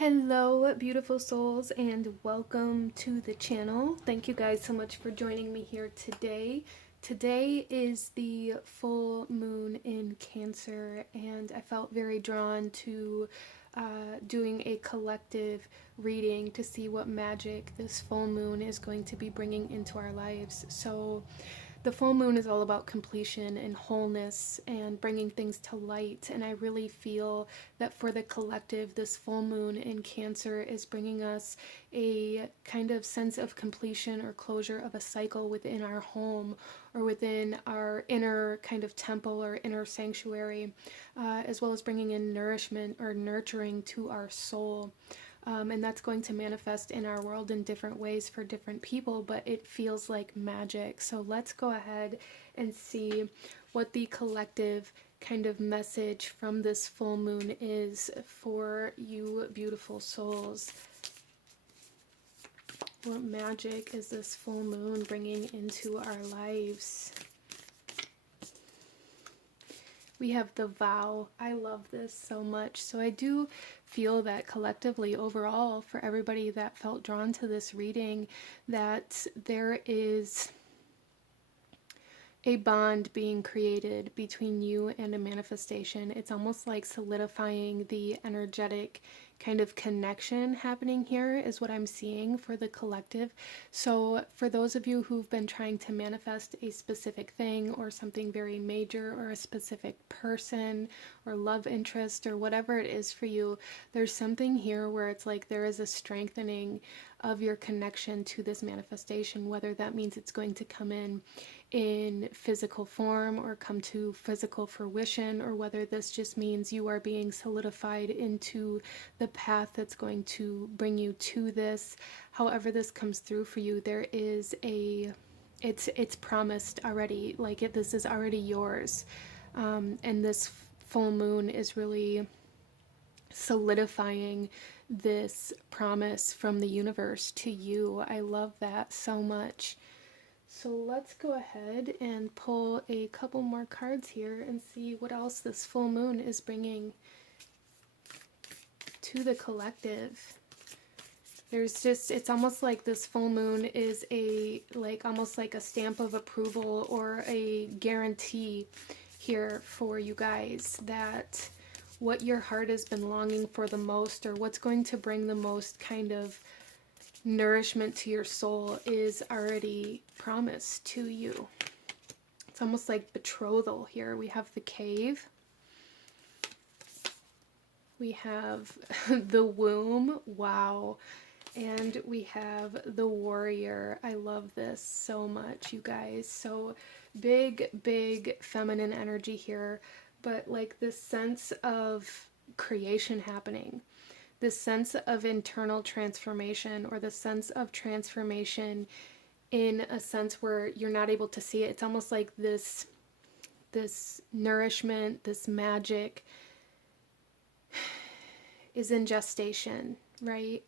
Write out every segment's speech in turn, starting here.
Hello, beautiful souls, and welcome to the channel. Thank you guys so much for joining me here today. Today is the full moon in Cancer, and I felt very drawn to doing a collective reading to see what magic this full moon is going to be bringing into our lives. So the full moon is all about completion and wholeness and bringing things to light. And I really feel that for the collective, this full moon in Cancer is bringing us a kind of sense of completion or closure of a cycle within our home or within our inner kind of temple or inner sanctuary, as well as bringing in nourishment or nurturing to our soul. And that's going to manifest in our world in different ways for different people, but it feels like magic. So let's go ahead and see what the collective kind of message from this full moon is for you beautiful souls. What magic is this full moon bringing into our lives? We have the vow. I love this so much. So I do feel that collectively overall for everybody that felt drawn to this reading, that there is a bond being created between you and a manifestation. It's almost like solidifying the energetic kind of connection happening here is what I'm seeing for the collective. So for those of you who've been trying to manifest a specific thing or something very major or a specific person or love interest or whatever it is for you, there's something here where it's like there is a strengthening of your connection to this manifestation, whether that means it's going to come in physical form or come to physical fruition, or whether this just means you are being solidified into the path that's going to bring you to this. However this comes through for you, there is it's promised already, like this is already yours. And this full moon is really solidifying this promise from the universe to you. I love that so much. So let's go ahead and pull a couple more cards here and see what else this full moon is bringing to the collective. There's just, it's almost like this full moon is almost like a stamp of approval or a guarantee here for you guys that what your heart has been longing for the most, or what's going to bring the most kind of nourishment to your soul, is already promised to you. It's almost like betrothal here. We have the cave. We have the womb. Wow. And we have the warrior. I love this so much, you guys. So big feminine energy here, but like this sense of creation happening, this sense of internal transformation, or the sense of transformation in a sense where you're not able to see it. It's almost like this nourishment, this magic is in gestation, right?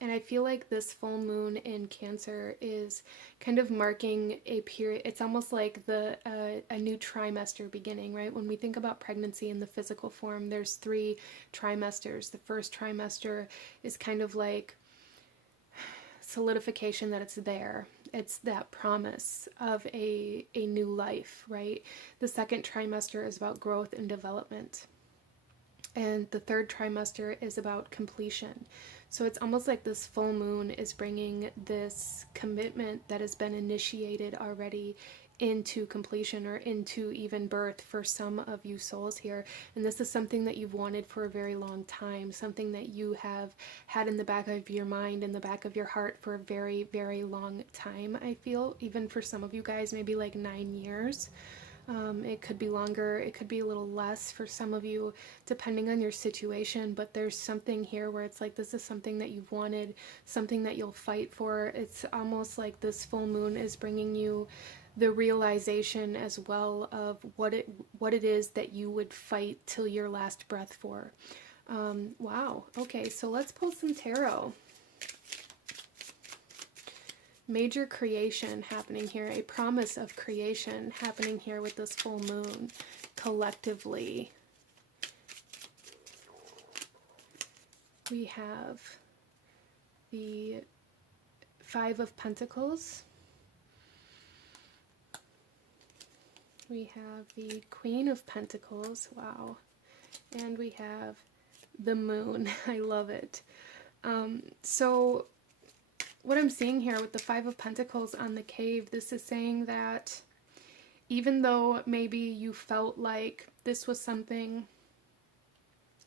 And I feel like this full moon in Cancer is kind of marking a period. It's almost like a new trimester beginning, right? When we think about pregnancy in the physical form, there's 3 trimesters. The first trimester is kind of like solidification that it's there. It's that promise of a new life, right? The second trimester is about growth and development. And the third trimester is about completion. So it's almost like this full moon is bringing this commitment that has been initiated already into completion, or into even birth for some of you souls here. And this is something that you've wanted for a very long time, something that you have had in the back of your mind, in the back of your heart for a very long time. I feel, even for some of you guys, maybe like 9 years. It could be longer, it could be a little less for some of you, depending on your situation, but there's something here where it's like this is something that you've wanted, something that you'll fight for. It's almost like this full moon is bringing you the realization as well of what it is that you would fight till your last breath for. Wow. Okay, so let's pull some tarot. Major creation happening here, a promise of creation happening here with this full moon collectively. We have the Five of Pentacles. We have the Queen of Pentacles. Wow. And we have the Moon. I love it. So what I'm seeing here with the Five of Pentacles on the cave, this is saying that even though maybe you felt like this was something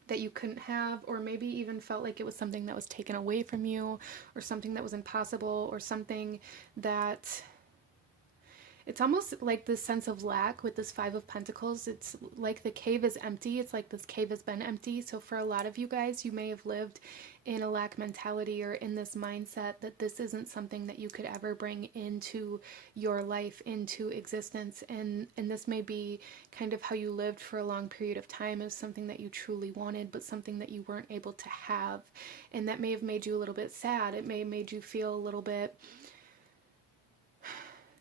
that you couldn't have, or maybe even felt like it was something that was taken away from you, or something that was impossible, or something that, it's almost like this sense of lack with this Five of Pentacles. It's like the cave is empty. It's like this cave has been empty. So for a lot of you guys, you may have lived in a lack mentality or in this mindset that this isn't something that you could ever bring into your life, into existence. And this may be kind of how you lived for a long period of time, as something that you truly wanted, but something that you weren't able to have. And that may have made you a little bit sad. It may have made you feel a little bit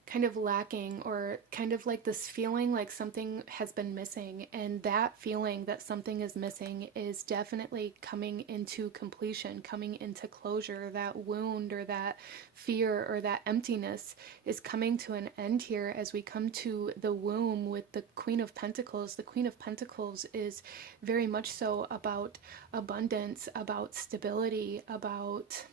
kind of lacking, or kind of like this feeling like something has been missing. And that feeling that something is missing is definitely coming into completion, coming into closure. That wound or that fear or that emptiness is coming to an end here as we come to the womb with the Queen of Pentacles. The Queen of Pentacles is very much so about abundance, about stability, about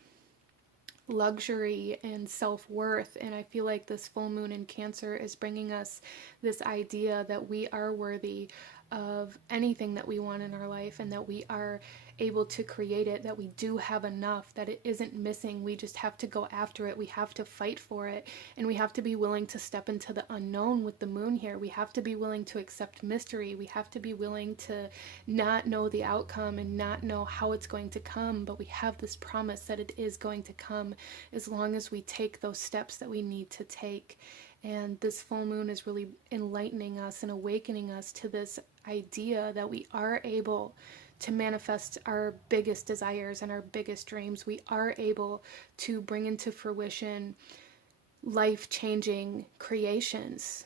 luxury and self-worth. And I feel like this full moon in Cancer is bringing us this idea that we are worthy of anything that we want in our life, and that we are able to create it, that we do have enough, that it isn't missing. We just have to go after it. We have to fight for it, and we have to be willing to step into the unknown with the moon here. We have to be willing to accept mystery. We have to be willing to not know the outcome and not know how it's going to come, but we have this promise that it is going to come as long as we take those steps that we need to take. And this full moon is really enlightening us and awakening us to this idea that we are able to manifest our biggest desires and our biggest dreams. We are able to bring into fruition life-changing creations.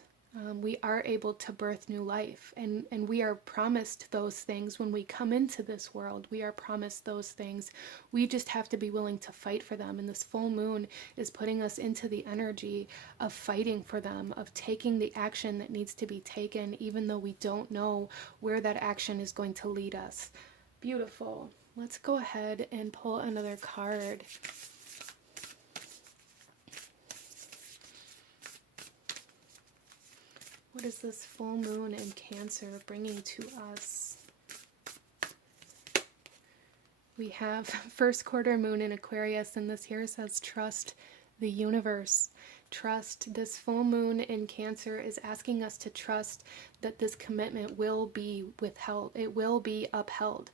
We are able to birth new life, and we are promised those things when we come into this world. We are promised those things. We just have to be willing to fight for them, and this full moon is putting us into the energy of fighting for them, of taking the action that needs to be taken, even though we don't know where that action is going to lead us. Beautiful. Let's go ahead and pull another card. What is this full moon in Cancer bringing to us? We have first quarter moon in Aquarius, and this here says trust the universe. Trust. This full moon in Cancer is asking us to trust that this commitment will be withheld. It will be upheld.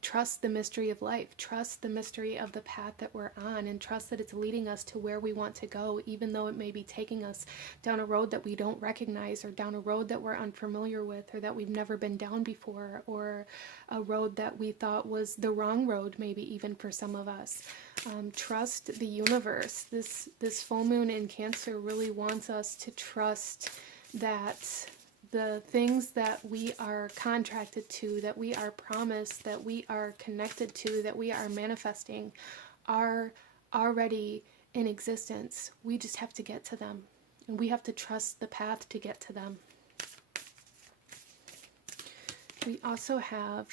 Trust the mystery of life. Trust the mystery of the path that we're on, and trust that it's leading us to where we want to go, even though it may be taking us down a road that we don't recognize, or down a road that we're unfamiliar with, or that we've never been down before, or a road that we thought was the wrong road, maybe even for some of us. Trust the universe. This full moon in Cancer really wants us to trust that the things that we are contracted to, that we are promised, that we are connected to, that we are manifesting, are already in existence. We just have to get to them, and we have to trust the path to get to them. We also have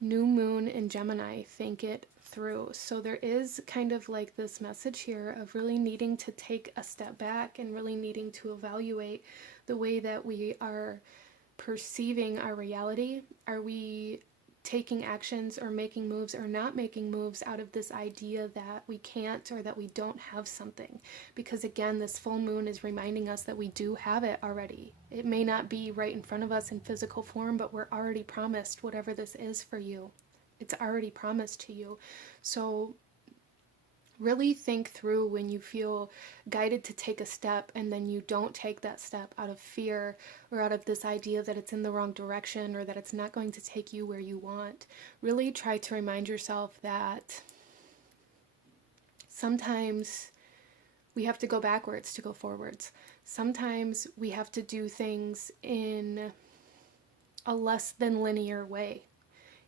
new moon in Gemini. Think it through. So there is kind of like this message here of really needing to take a step back and really needing to evaluate the way that we are perceiving our reality. Are we taking actions or making moves or not making moves out of this idea that we can't, or that we don't have something? Because again, this full moon is reminding us that we do have it already. It may not be right in front of us in physical form, but we're already promised whatever this is for you. It's already promised to you. So really think through when you feel guided to take a step and then you don't take that step out of fear, or out of this idea that it's in the wrong direction, or that it's not going to take you where you want. Really try to remind yourself that sometimes we have to go backwards to go forwards. Sometimes we have to do things in a less than linear way.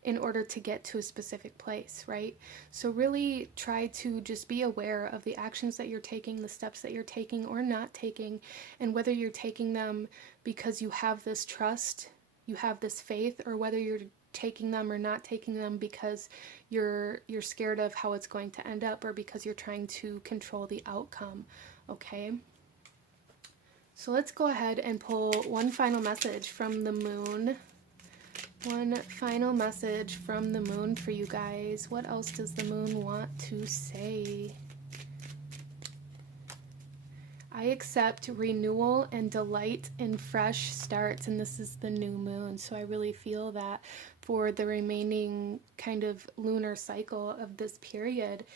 in order to get to a specific place, right? So really try to just be aware of the actions that you're taking, the steps that you're taking or not taking, and whether you're taking them because you have this trust, you have this faith, or whether you're taking them or not taking them because you're scared of how it's going to end up, or because you're trying to control the outcome, okay? So let's go ahead and pull one final message from the moon. One final message from the moon for you guys. What else does the moon want to say? I accept renewal and delight in fresh starts, and this is the new moon. So I really feel that for the remaining kind of lunar cycle of this period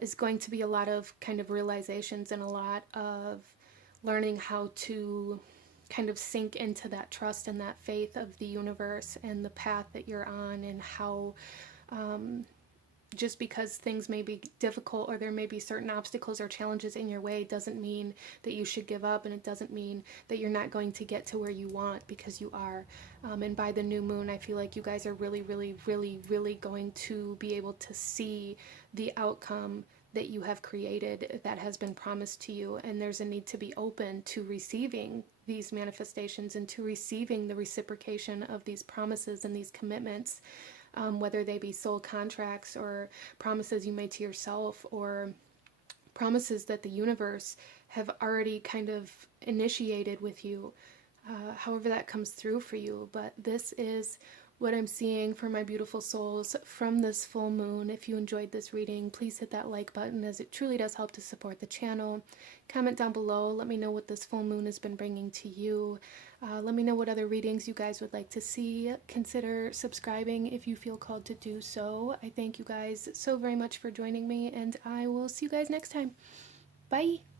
is going to be a lot of kind of realizations and a lot of learning how to kind of sink into that trust and that faith of the universe and the path that you're on, and how just because things may be difficult or there may be certain obstacles or challenges in your way doesn't mean that you should give up, and it doesn't mean that you're not going to get to where you want, because you are. And by the new moon, I feel like you guys are really, really, really, really going to be able to see the outcome that you have created, that has been promised to you, and there's a need to be open to receiving these manifestations and to receiving the reciprocation of these promises and these commitments, whether they be soul contracts or promises you made to yourself, or promises that the universe have already kind of initiated with you, however that comes through for you. But this is what I'm seeing for my beautiful souls from this full moon. If you enjoyed this reading, please hit that like button, as it truly does help to support the channel. Comment down below, let me know what this full moon has been bringing to you. Let me know what other readings you guys would like to see. Consider subscribing if you feel called to do so. I thank you guys so very much for joining me, and I will see you guys next time. Bye!